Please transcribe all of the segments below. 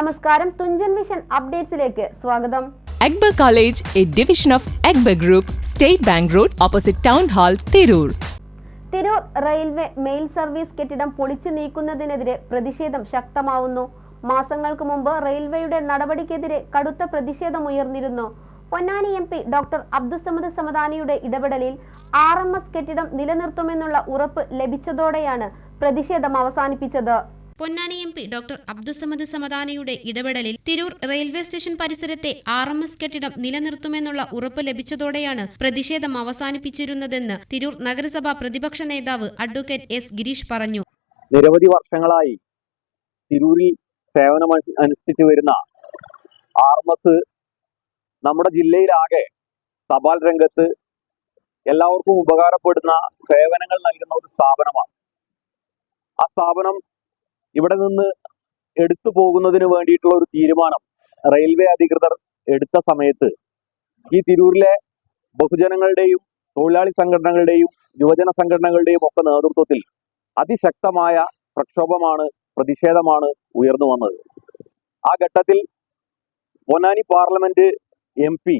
നമസ്കാരം തുഞ്ചൻ മിഷൻ അപ്ഡേറ്റ്സിലേക്ക് സ്വാഗതം. Akbar college A division of Akbar group state bank road opposite town hall Tirur. Tirur railway mail service കെട്ടിടം പൊളിച്ചു നീക്കുന്നതിനെതിരെ പ്രതിഷേധം ശക്തമാവുന്നു. മാസങ്ങൾക്ക് മുമ്പ് റെയിൽവേയുടെ നടപടിക്കെതിരെ കടുത്ത പ്രതിഷേധമുയർന്നിരുന്നു Ponnani M P doctor Abdussamad സമദാനിയുടെ ഇടപെടലിൽ ആർ എം എസ് കെട്ടിടം നിലനിർത്തുമെന്നുള്ള ഉറപ്പ് ലഭിച്ചതോടെയാണ് പ്രതിഷേധം അവസാനിപ്പിച്ചത്. Ponnani M P doctor Abdussamad സമദാനയുടെ ഇടപെടലിൽ തിരൂർ റെയിൽവേ സ്റ്റേഷൻ പരിസരത്തെ ആർ എം എസ് കെട്ടിടം നിലനിർത്തുമെന്നുള്ള ഉറപ്പ് ലഭിച്ചതോടെയാണ് പ്രതിഷേധം അവസാനിപ്പിച്ചിരുന്നതെന്ന് തിരൂർ നഗരസഭാ പ്രതിപക്ഷ നേതാവ് അഡ്വക്കേറ്റ് എസ് ഗിരീഷ് പറഞ്ഞു. നിരവധി വർഷങ്ങളായി തിരൂരിൽ സേവനം അനുഷ്ഠിച്ചു വരുന്ന ആർ എം എസ് നമ്മുടെ ജില്ലയിലാകെ തപാൽ രംഗത്ത് എല്ലാവർക്കും ഉപകാരപ്പെടുന്ന സേവനങ്ങൾ നൽകുന്ന ഒരു സ്ഥാപനമാണ്. ആ സ്ഥാപനം ഇവിടെ നിന്ന് എടുത്തു പോകുന്നതിന് വേണ്ടിയിട്ടുള്ള ഒരു തീരുമാനം റെയിൽവേ അധികൃതർ എടുത്ത സമയത്ത് ഈ തിരൂരിലെ ബഹുജനങ്ങളുടെയും തൊഴിലാളി സംഘടനകളുടെയും യുവജന സംഘടനകളുടെയും ഒക്കെ നേതൃത്വത്തിൽ അതിശക്തമായ പ്രക്ഷോഭമാണ് പ്രതിഷേധമാണ് ഉയർന്നു വന്നത്. ആ ഘട്ടത്തിൽ Ponnani parliament M P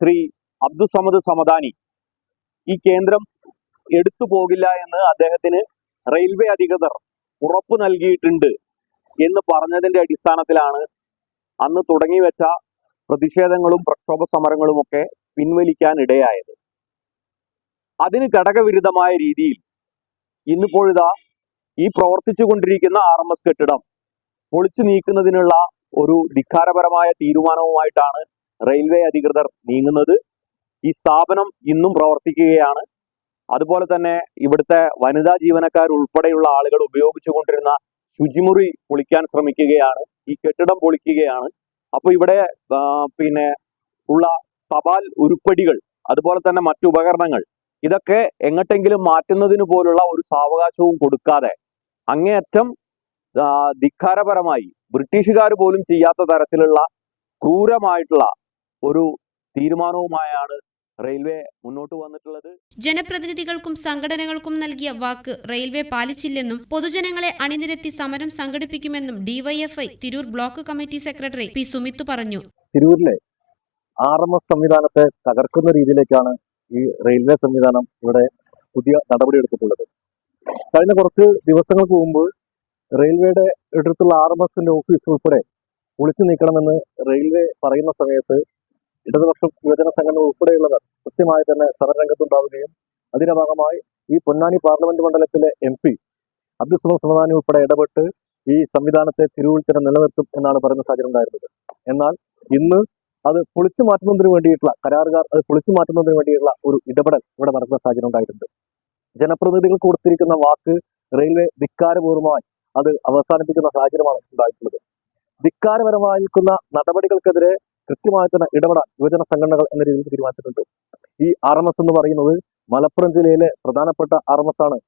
Shri Abdussamad Samadani ഈ കേന്ദ്രം എടുത്തു പോകില്ല എന്ന് അദ്ദേഹത്തിന് റെയിൽവേ അധികൃതർ ഉറപ്പ് നൽകിയിട്ടുണ്ട് എന്ന് പറഞ്ഞതിന്റെ അടിസ്ഥാനത്തിലാണ് അന്ന് തുടങ്ങി വെച്ച പ്രതിഷേധങ്ങളും പ്രക്ഷോഭ സമരങ്ങളും ഒക്കെ പിൻവലിക്കാൻ ഇടയായത് അതിന് ഘടകവിരുദ്ധമായ രീതിയിൽ ഇന്നിപ്പോഴിതാ ഈ പ്രവർത്തിച്ചു കൊണ്ടിരിക്കുന്ന ആർ എം എസ് കെട്ടിടം പൊളിച്ചു നീക്കുന്നതിനുള്ള ഒരു ധിക്കാരപരമായ തീരുമാനവുമായിട്ടാണ് റെയിൽവേ അധികൃതർ നീങ്ങുന്നത്. ഈ സ്ഥാപനം ഇന്നും പ്രവർത്തിക്കുകയാണ്. അതുപോലെ തന്നെ ഇവിടുത്തെ വനിതാ ജീവനക്കാർ ഉൾപ്പെടെയുള്ള ആളുകൾ ഉപയോഗിച്ചു കൊണ്ടിരുന്ന ശുചിമുറി പൊളിക്കാൻ ശ്രമിക്കുകയാണ്. ഈ കെട്ടിടം പൊളിക്കുകയാണ്. അപ്പൊ ഇവിടെ പിന്നെ ഉള്ള തപാൽ ഉരുപ്പടികൾ അതുപോലെ തന്നെ മറ്റു ഉപകരണങ്ങൾ ഇതൊക്കെ എങ്ങട്ടെങ്കിലും മാറ്റുന്നതിന് പോലുള്ള ഒരു സാവകാശവും കൊടുക്കാതെ അങ്ങേയറ്റം ധിക്കാരപരമായി ബ്രിട്ടീഷുകാർ പോലും ചെയ്യാത്ത തരത്തിലുള്ള ക്രൂരമായിട്ടുള്ള ഒരു തീരുമാനവുമായാണ് റെയിൽവേ മുന്നോട്ട് വന്നിട്ടുള്ളത്? ജനപ്രതിനിധികൾക്കും സംഘടനകൾക്കും നൽകിയ വാക്ക് റെയിൽവേ പാലിച്ചില്ലെന്നും പൊതുജനങ്ങളെ അണിനിരത്തി സമരം സംഘടിപ്പിക്കുമെന്നും DYFI Tirur block committee secretary P Sumith പറഞ്ഞു. തിരൂരിലെ ആർ എം എസ് സംവിധാനത്തെ തകർക്കുന്ന രീതിയിലേക്കാണ് ഈ റെയിൽവേ സംവിധാനം ഇവിടെ പുതിയ നടപടി എടുത്തിട്ടുള്ളത് കഴിഞ്ഞ കുറച്ച് ദിവസങ്ങൾക്ക് മുമ്പ് റെയിൽവേയുടെ അടുത്തുള്ള ആർ എം എസിന്റെ ഓഫീസ് ഉൾപ്പെടെ ഒളിച്ചു നീക്കണമെന്ന് റെയിൽവേ പറയുന്ന സമയത്ത് ഇടതുപക്ഷ യുവജന സംഘടന ഉൾപ്പെടെയുള്ളവർ കൃത്യമായി തന്നെ സമരരംഗത്തുണ്ടാവുകയും അതിന്റെ ഭാഗമായി ഈ പൊന്നാനി പാർലമെന്റ് മണ്ഡലത്തിലെ എം പി അബ്ദുസ്ലം സമദാനി ഉൾപ്പെടെ ഇടപെട്ട് ഈ സംവിധാനത്തെ തിരുവിൽ തന്നെ നിലനിർത്തും എന്നാണ് പറയുന്ന സാഹചര്യം ഉണ്ടായിരുന്നത്. എന്നാൽ ഇന്ന് അത് പൊളിച്ചു മാറ്റുന്നതിന് വേണ്ടിയിട്ടുള്ള കരാറുകാർ അത് പൊളിച്ചു മാറ്റുന്നതിന് വേണ്ടിയിട്ടുള്ള ഒരു ഇടപെടൽ ഇവിടെ നടക്കുന്ന സാഹചര്യം ഉണ്ടായിട്ടുണ്ട്. ജനപ്രതിനിധികൾ കൊടുത്തിരിക്കുന്ന വാക്ക് റെയിൽവേ ധിക്കാരപൂർവമായി അത് അവസാനിപ്പിക്കുന്ന സാഹചര്യമാണ് ഉണ്ടായിട്ടുള്ളത്. ധിക്കാരപരമായിരിക്കുന്ന നടപടികൾക്കെതിരെ കൃത്യമായി തന്നെ ഇടപെടാൻ യുവജന സംഘടനകൾ എന്ന രീതിയിൽ തീരുമാനിച്ചിട്ടുണ്ട്. ഈ ആർ എം എസ് എന്ന് പറയുന്നത് മലപ്പുറം ജില്ലയിലെ പ്രധാനപ്പെട്ട ആർ എം എസ് ആണ്.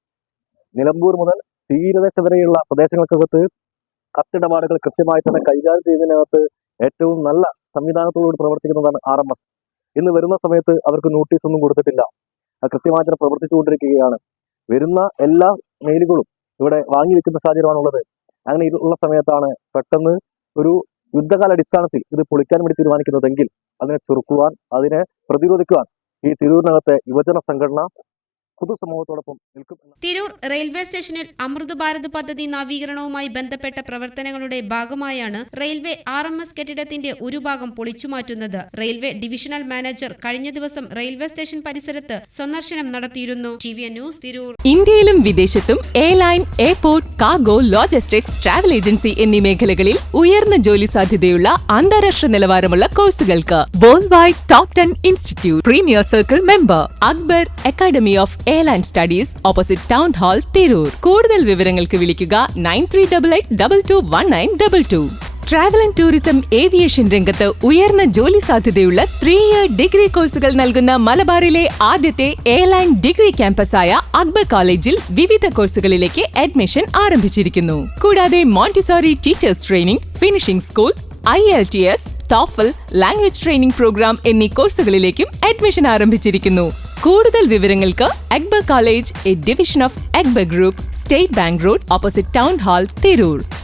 നിലമ്പൂർ മുതൽ തീരദേശം വരെയുള്ള പ്രദേശങ്ങൾക്കകത്ത് കത്തിടപാടുകൾ കൃത്യമായി തന്നെ കൈകാര്യം ചെയ്യുന്നതിനകത്ത് ഏറ്റവും നല്ല സംവിധാനത്തോടുകൂടി പ്രവർത്തിക്കുന്നതാണ് ആർ എം എസ്. ഇന്ന് വരുന്ന സമയത്ത് അവർക്ക് നോട്ടീസ് ഒന്നും കൊടുത്തിട്ടില്ല. അത് കൃത്യമായി തന്നെ പ്രവർത്തിച്ചുകൊണ്ടിരിക്കുകയാണ്. വരുന്ന എല്ലാ മെയിലുകളും ഇവിടെ വാങ്ങി വെക്കുന്ന സാഹചര്യമാണുള്ളത്. അങ്ങനെ ഉള്ള സമയത്താണ് പെട്ടെന്ന് ഒരു യുദ്ധകാല അടിസ്ഥാനത്തിൽ ഇത് പൊളിക്കാൻ വേണ്ടി തീരുമാനിക്കുന്നതെങ്കിൽ അതിനെ ചെറുക്കുവാൻ അതിനെ പ്രതിരോധിക്കുവാൻ ഈ തിരൂരിനകത്തെ യുവജന സംഘടന പൊതുസമൂഹത്തോടൊപ്പം നിൽക്കും തിരൂർ റെയിൽവേ സ്റ്റേഷനിൽ അമൃത് ഭാരത് പദ്ധതി നവീകരണവുമായി ബന്ധപ്പെട്ട പ്രവർത്തനങ്ങളുടെ ഭാഗമായാണ് റെയിൽവേ ആർ എം എസ് കെട്ടിടത്തിന്റെ ഒരു ഭാഗം പൊളിച്ചുമാറ്റുന്നത്. റെയിൽവേ ഡിവിഷണൽ മാനേജർ കഴിഞ്ഞ ദിവസം റെയിൽവേ സ്റ്റേഷൻ പരിസരത്ത് സന്ദർശനം നടത്തിയിരുന്നു. T V news Tirur. ഇന്ത്യയിലും വിദേശത്തും airline airport cargo logistics travel agency എന്നീ മേഖലകളിൽ ഉയർന്ന ജോലി സാധ്യതയുള്ള അന്താരാഷ്ട്ര നിലവാരമുള്ള കോഴ്സുകൾക്ക് world wide top ten institute premier circle member Akbar academy of airline studies opposite town hall Tirur കൂടുതൽ വിവരങ്ങൾക്ക് വിളിക്കുക nine three double eight double two one nine double two travel and tourism aviation രംഗത്ത് ഉയർന്ന ജോലി സാധ്യതയുള്ള three year degree കോഴ്സുകൾ നൽകുന്ന മലബാറിലെ ആദ്യത്തെ എയർലൈൻ ഡിഗ്രി ക്യാമ്പസായ അക്ബർ കോളേജിൽ വിവിധ കോഴ്സുകളിലേക്ക് അഡ്മിഷൻ ആരംഭിച്ചിരിക്കുന്നു. കൂടാതെ Montessori teachers training finishing school I L T S TOEFL language training program എന്നീ കോഴ്സുകളിലേക്കും അഡ്മിഷൻ ആരംഭിച്ചിരിക്കുന്നു. കൂടുതൽ വിവരങ്ങൾക്ക് Akbar college A division of Akbar group state bank road opposite town hall Tirur.